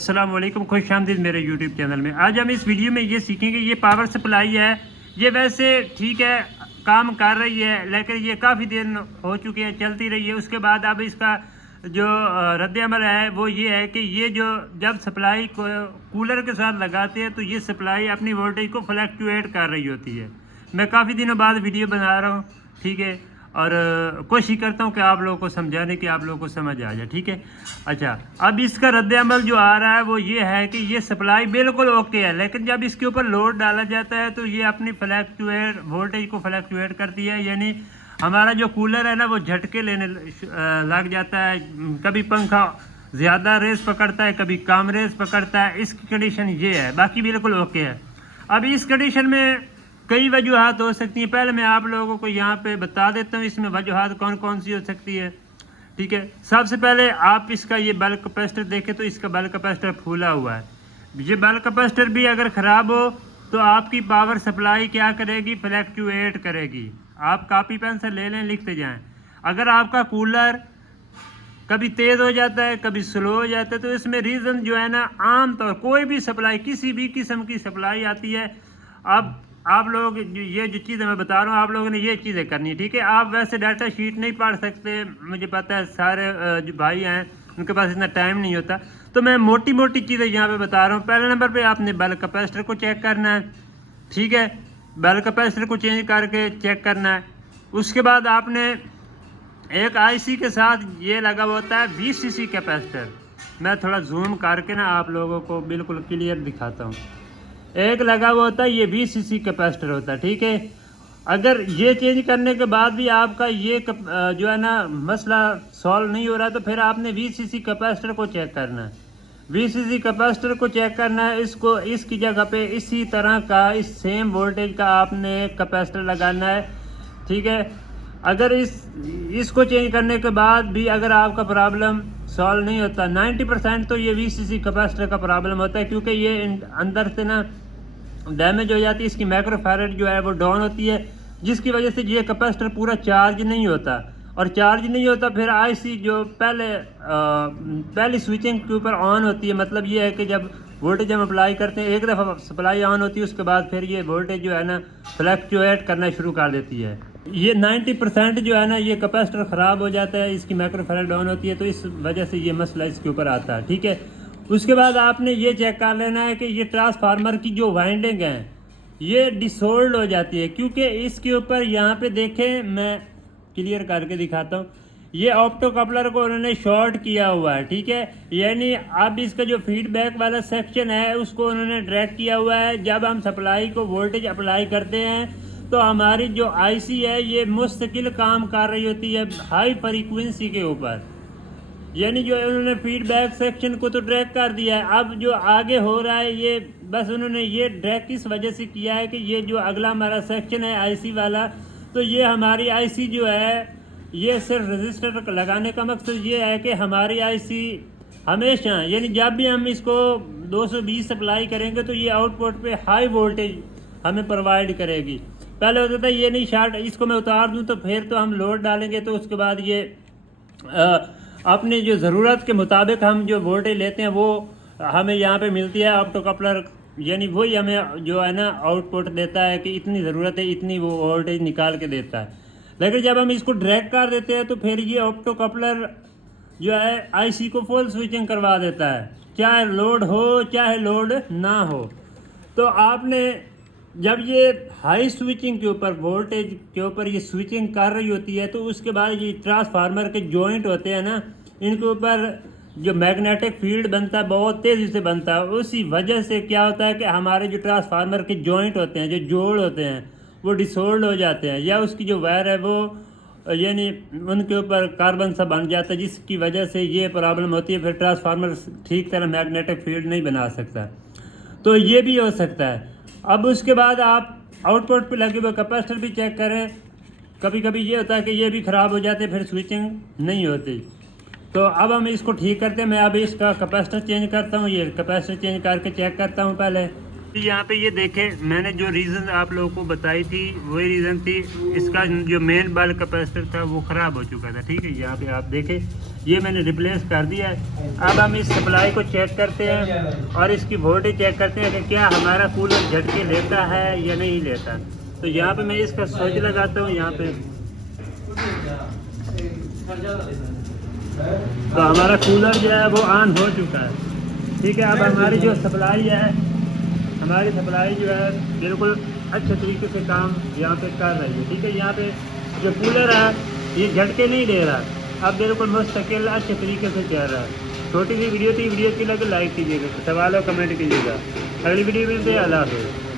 अस्सलाम वालेकुम, खुश आमदीद मेरे यूट्यूब चैनल में। आज हम इस वीडियो में ये सीखेंगे, ये पावर सप्लाई है। ये वैसे ठीक है, काम कर रही है, लेकिन ये काफ़ी दिन हो चुकी है, चलती रही है। उसके बाद अब इसका जो रद्द-ए-अमल है वो ये है कि ये जो जब सप्लाई को कूलर के साथ लगाते हैं तो ये सप्लाई अपनी वोल्टेज को फ्लक्चुएट कर रही होती है। मैं काफ़ी दिनों बाद वीडियो बना रहा हूँ, ठीक है, और कोशिश करता हूँ कि आप लोगों को समझाने की आप लोगों को समझ आ जाए, ठीक है। अच्छा, अब इसका रद्द-ए-अमल जो आ रहा है वो ये है कि ये सप्लाई बिल्कुल ओके है, लेकिन जब इसके ऊपर लोड डाला जाता है तो ये अपनी फ्लक्चुएट वोल्टेज को फ्लक्चुएट करती है। यानी हमारा जो कूलर है ना वो झटके लेने लग जाता है। कभी पंखा ज़्यादा रेस पकड़ता है, कभी कम रेस पकड़ता है। इसकी कंडीशन ये है, बाकी बिल्कुल ओके है। अब इस कंडीशन में कई वजूहात हो सकती हैं। पहले मैं आप लोगों को यहाँ पे बता देता हूँ इसमें वजूहात कौन कौन सी हो सकती है, ठीक है। सबसे पहले आप इसका ये बल्क कैपेसिटर देखें तो इसका बल्क कैपेसिटर फूला हुआ है। ये बल्क कैपेसिटर भी अगर ख़राब हो तो आपकी पावर सप्लाई क्या करेगी, फ्लक्चुएट करेगी। आप कापी पेन से ले लें, लिखते जाएं। अगर आपका कूलर कभी तेज़ हो जाता है, कभी स्लो हो जाता है, तो इसमें रीज़न जो है ना, आम तौर कोई भी सप्लाई, किसी भी किस्म की सप्लाई आती है, अब आप लोग ये जो चीज़ें मैं बता रहा हूँ आप लोगों ने ये चीज़ें करनी है, ठीक है। आप वैसे डाटा शीट नहीं पढ़ सकते, मुझे पता है, सारे जो भाई हैं उनके पास इतना टाइम नहीं होता, तो मैं मोटी मोटी चीज़ें यहाँ पे बता रहा हूँ। पहले नंबर पे आपने बल्क कैपेसिटर को चेक करना है, ठीक है। बल्क कैपेसिटर को चेंज करके चेक करना है। उसके बाद आपने एक आईसी के साथ ये लगा होता है VCC कैपेसिटर। मैं थोड़ा जूम करके ना आप लोगों को बिल्कुल क्लियर दिखाता हूँ। एक लगा हुआ होता है ये VCC कैपेसिटर होता है, ठीक है। अगर ये चेंज करने के बाद भी आपका ये जो है ना मसला सॉल्व नहीं हो रहा, तो फिर आपने VCC कैपेसिटर को चेक करना है। VCC कैपेसिटर को चेक करना है, इसको इसकी जगह पे इसी तरह का, इस सेम वोल्टेज का आपने कैपेसिटर लगाना है, ठीक है। अगर इसको चेंज करने के बाद भी अगर आपका प्रॉब्लम सॉल्व नहीं होता, 90% तो ये VCC कैपेसिटर का प्रॉब्लम होता है, क्योंकि ये अंदर से ना डैमेज हो जाती है। इसकी माइक्रोफैराड जो है वो डाउन होती है, जिसकी वजह से ये कैपेसिटर पूरा चार्ज नहीं होता, और चार्ज नहीं होता फिर आईसी जो पहली स्विचिंग के ऊपर ऑन होती है। मतलब ये है कि जब वोल्टेज हम अप्लाई करते हैं, एक दफ़ा सप्लाई ऑन होती है, उसके बाद फिर ये वोल्टेज जो है ना फ्लक्चुएट करना शुरू कर देती है। ये 90% जो है ना ये कैपेसिटर ख़राब हो जाता है, इसकी माइक्रोफैराड डाउन होती है, तो इस वजह से ये मसला इसके ऊपर आता है, ठीक है। उसके बाद आपने ये चेक कर लेना है कि ये ट्रांसफार्मर की जो वाइंडिंग है ये डिसोल्ड हो जाती है, क्योंकि इसके ऊपर यहाँ पे देखें, मैं क्लियर करके दिखाता हूँ, ये ऑप्टो कपलर को उन्होंने शॉर्ट किया हुआ है, ठीक है। यानी अब इसका जो फीडबैक वाला सेक्शन है उसको उन्होंने ड्रैग किया हुआ है। जब हम सप्लाई को वोल्टेज अप्लाई करते हैं तो हमारी जो आईसी है ये मुस्तकिल काम कर रही होती है हाई फ्रीक्वेंसी के ऊपर। यानी जो उन्होंने फीडबैक सेक्शन को तो ड्रैग कर दिया है, अब जो आगे हो रहा है ये बस उन्होंने ये ड्रैग किस वजह से किया है कि ये जो अगला हमारा सेक्शन है आईसी वाला, तो ये हमारी आईसी जो है ये सिर्फ रजिस्टर लगाने का मकसद ये है कि हमारी आईसी हमेशा, यानी जब भी हम इसको 220 सप्लाई करेंगे तो ये आउटपुट पे हाई वोल्टेज हमें प्रोवाइड करेगी। पहले होता था ये नहीं शार्ट, इसको मैं उतार दूं तो फिर तो हम लोड डालेंगे, तो उसके बाद ये अपनी जो ज़रूरत के मुताबिक हम जो वोल्टेज लेते हैं वो हमें यहाँ पे मिलती है। ऑप्टो कपलर यानी वही हमें जो है ना आउटपुट देता है कि इतनी ज़रूरत है, इतनी वो वोल्टेज निकाल के देता है। लेकिन जब हम इसको ड्रैग कर देते हैं तो फिर ये ऑप्टो कपलर जो है आईसी को फुल स्विचिंग करवा देता है, चाहे लोड हो चाहे लोड ना हो। तो आपने जब ये हाई स्विचिंग के ऊपर, वोल्टेज के ऊपर ये स्विचिंग कर रही होती है, तो उसके बाद ये ट्रांसफार्मर के जॉइंट होते हैं ना, इनके ऊपर जो मैग्नेटिक फील्ड बनता है बहुत तेज़ी से बनता है। उसी वजह से क्या होता है कि हमारे जो ट्रांसफार्मर के जॉइंट होते हैं, जो जोड़ होते हैं, वो डिसोल्ड हो जाते हैं, या उसकी जो वायर है वो यानी उनके ऊपर कार्बन सा बन जाता है, जिसकी वजह से ये प्रॉब्लम होती है। फिर ट्रांसफार्मर ठीक तरह मैग्नेटिक फील्ड नहीं बना सकता, तो ये भी हो सकता है। अब उसके बाद आप आउटपुट पे लगे हुए कैपेसिटर भी चेक करें। कभी कभी ये होता है कि ये भी ख़राब हो जाते, फिर स्विचिंग नहीं होती। तो अब हम इसको ठीक करते हैं। मैं अभी इसका कैपेसिटर चेंज करता हूँ, ये कैपेसिटर चेंज करके चेक करता हूँ पहले, यहाँ पे ये देखें, मैंने जो रीज़न आप लोगों को बताई थी वही रीज़न थी। इसका जो मेन बल्ब कैपेसिटर था वो ख़राब हो चुका था। ठीक है, यहाँ पे आप देखें ये मैंने रिप्लेस कर दिया है। अब हम इस सप्लाई को चेक करते हैं और इसकी वोल्टेज चेक करते हैं कि क्या हमारा कूलर झटके लेता है या नहीं लेता। तो यहाँ पे मैं इसका स्विच लगाता हूँ यहाँ पे, तो हमारा कूलर जो है वो ऑन हो चुका है। ठीक है, अब हमारी जो सप्लाई है, हमारी सप्लाई जो है बिल्कुल अच्छे तरीके से काम यहाँ पे कर रही है। ठीक है, यहाँ पे जो कूलर है ये झटके नहीं दे रहा, अब बिल्कुल मुस्तकिल अच्छे तरीके से चल रहा है। छोटी सी वीडियो थी, वीडियो की लगे लाइक कीजिएगा, सवाल और कमेंट कीजिएगा। अगली वीडियो में अल्लाह हाफ़िज़।